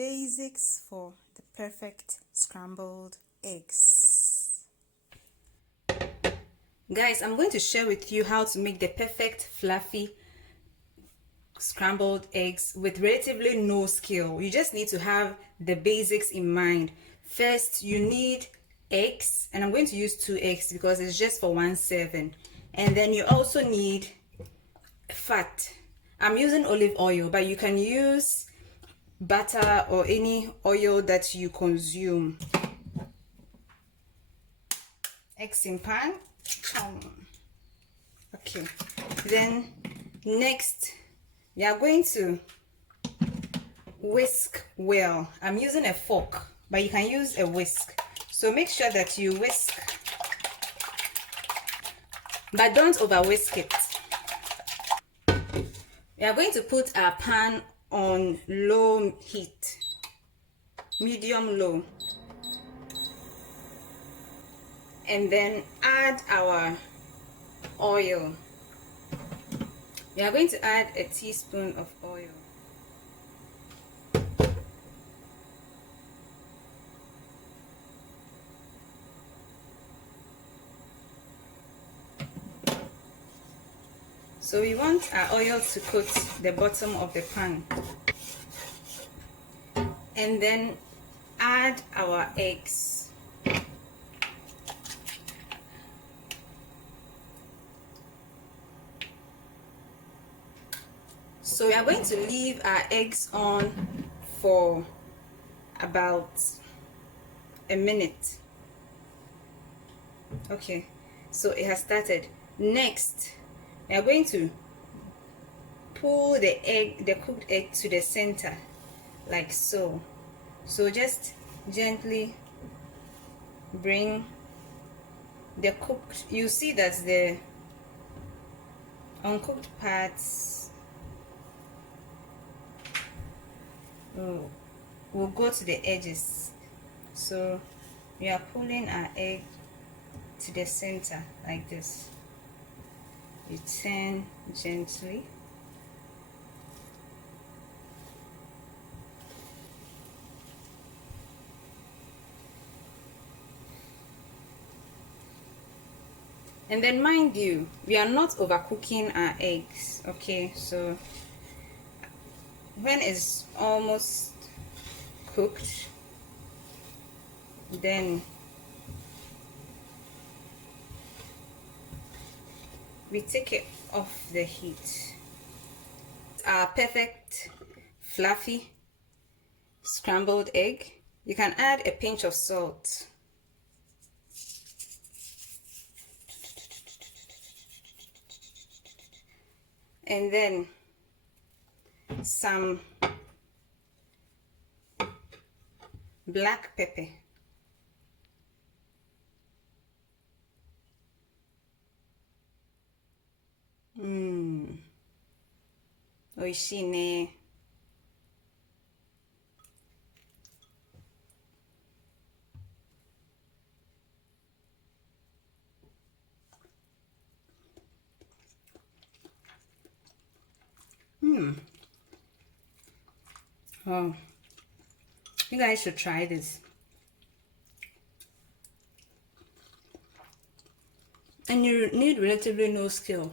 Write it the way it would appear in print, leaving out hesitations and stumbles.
Basics for the perfect scrambled eggs. Guys, I'm going to share with you how to make the perfect fluffy scrambled eggs with relatively no skill. You just need to have the basics in mind. First, you need eggs, and I'm going to use 2 eggs because it's just for 1 serving. And then you also need fat. I'm using olive oil, but you can use butter or any oil that you consume. Eggs in pan. Okay, then next we are going to whisk well. I'm using a fork, but you can use a whisk. So make sure that you whisk, but don't over whisk it. We are going to put our pan on low heat, medium low, and then add our oil. We are going to add a teaspoon of oil. So we want our oil to coat the bottom of the pan. And then add our eggs. So we are going to leave our eggs on for about a minute. Okay, so it has started. Next, we are going to pull the cooked egg to the center, like so. So just gently bring the cooked, you see that the uncooked parts will go to the edges. So we are pulling our egg to the center like this. You turn gently. And then mind you, we are not overcooking our eggs, okay? So when it's almost cooked, then we take it off the heat. Our perfect fluffy scrambled egg. You can add a pinch of salt. And then some black pepper. Oishi ne. Oh, you guys should try this. And you need relatively no skill.